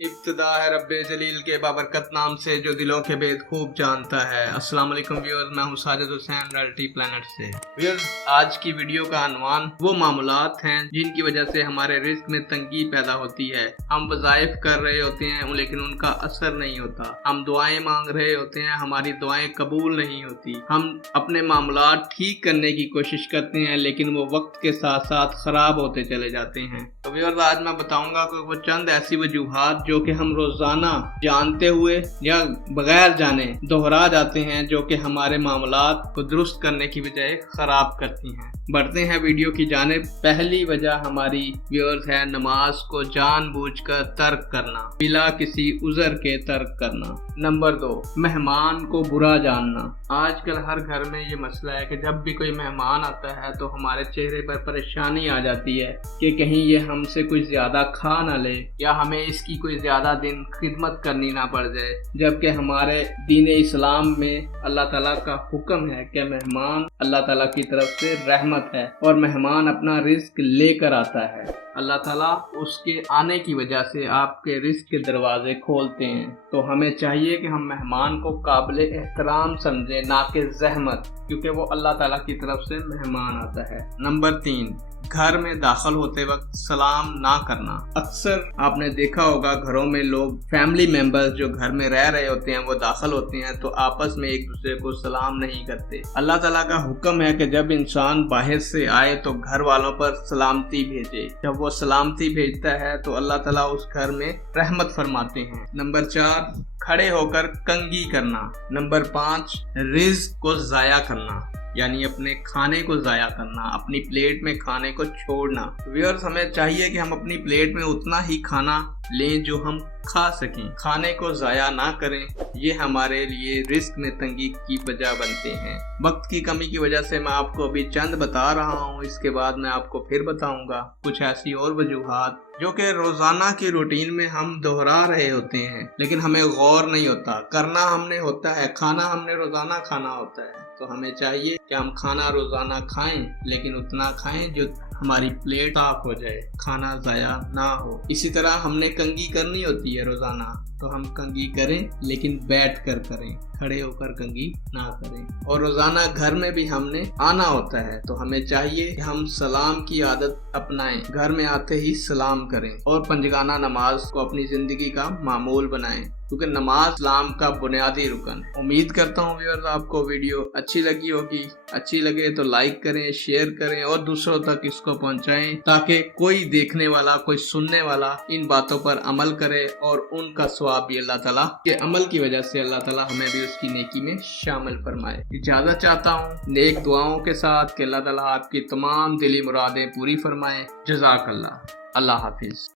इब्तिदा है रब्बे जलील के बाबरकत नाम से जो दिलों के भेद खूब जानता है। अस्सलाम वालेकुम व्यूअर्स, मैं हूं साजिद हुसैन रियलिटी प्लैनेट से। व्यूअर्स, आज की वीडियो का अनवान वो मामलात हैं जिनकी वजह से हमारे रिस्क में तंगी पैदा होती है। हम वज़ाइफ कर रहे होते हैं लेकिन उनका असर नहीं होता। हम दुआएं मांग रहे होते हैं, हमारी दुआएं कबूल नहीं होती। हम अपने मामलात ठीक करने की कोशिश करते हैं लेकिन वो वक्त के साथ साथ खराब होते चले जाते हैं। तो व्यूअर्स, आज मैं बताऊंगा कि वो चंद ऐसी वजूहात जो कि हम रोजाना जानते हुए या बगैर जाने दोहरा जाते हैं, जो कि हमारे मामलात को दुरुस्त करने की बजाय खराब करती हैं। बढ़ते हैं वीडियो की जानिब। पहली वजह हमारी व्यूअर्स है नमाज को जानबूझकर तर्क करना, बिला किसी उज़र के तर्क करना। नंबर 2, मेहमान को बुरा जानना। आजकल हर घर में ये मसला है कि जब भी कोई मेहमान आता है तो हमारे चेहरे पर परेशानी आ जाती है कि कहीं ये हमसे कुछ ज्यादा खा ना ले या हमें इसकी कोई ज्यादा दिन खिदमत करनी ना पड़ जाए, जबकि हमारे दीन इस्लाम में अल्लाह ताला का हुक्म है कि मेहमान अल्लाह ताला की तरफ से रहमत है और मेहमान अपना रिस्क लेकर आता है। अल्लाह ताला उसके आने की वजह से आपके रिस्क के दरवाजे खोलते हैं। तो हमें चाहिए कि हम मेहमान को काबिल एहतराम समझें, ना कि ज़हमत, क्योंकि वो अल्लाह ताला की तरफ से मेहमान आता है। नंबर 3, घर में दाखिल होते वक्त सलाम ना करना। अक्सर आपने देखा होगा घरों में लोग, फैमिली मेंबर्स जो घर में रह रहे होते हैं, वो दाखिल होते हैं तो आपस में एक दूसरे को सलाम नहीं करते। अल्लाह ताला का हुक्म है कि जब इंसान बाहर से आए तो घर वालों पर सलामती भेजे। जब वो सलामती भेजता है तो अल्लाह ताला उस घर में रहमत फरमाते हैं। नंबर 4, खड़े होकर कंघी करना। नंबर 5, रिज़्क को ज़ाया करना, यानी अपने खाने को ज़ाया करना, अपनी प्लेट में खाने को छोड़ना। व्यूअर्स, हमें चाहिए कि हम अपनी प्लेट में उतना ही खाना लें जो हम खा सकें, खाने को ज़ाया ना करें। ये हमारे लिए रिस्क में तंगी की वजह बनते हैं। वक्त की कमी की वजह से मैं आपको अभी चंद बता रहा हूँ, इसके बाद मैं आपको फिर बताऊंगा कुछ ऐसी और वजूहात जो कि रोजाना की रूटीन में हम दोहरा रहे होते हैं लेकिन हमें गौर नहीं होता। करना हमने होता है, खाना हमने रोजाना खाना होता है, तो हमें चाहिए कि हम खाना रोजाना खाएं लेकिन उतना खाएं जो हमारी प्लेट साफ हो जाए, खाना ज़ाया ना हो। इसी तरह हमने कंघी करनी होती है रोजाना, तो हम कंघी करें लेकिन बैठ कर करें, खड़े होकर कंघी ना करें। और रोजाना घर में भी हमने आना होता है तो हमें चाहिए कि हम सलाम की आदत अपनाएं, घर में आते ही सलाम करें और पंजगाना नमाज को अपनी जिंदगी का मामूल बनाएं, क्योंकि नमाज इस्लाम का बुनियादी रुकन है। उम्मीद करता हूँ व्यूअर्स आपको वीडियो अच्छी लगी होगी। अच्छी लगे तो लाइक करें, शेयर करें और दूसरों तक इसको पहुँचाएं, ताकि कोई देखने वाला, कोई सुनने वाला इन बातों पर अमल करे और उनका सवाब भी अल्लाह ताला के अमल की वजह से अल्लाह ताला हमें भी उसकी नेकी में शामिल फरमाए। इजाज़त चाहता हूँ नेक दुआओं के साथ कि अल्लाह ताला आपकी तमाम दिली मुरादें पूरी फरमाए। जज़ाकल्लाह। अल्लाह हाफिज।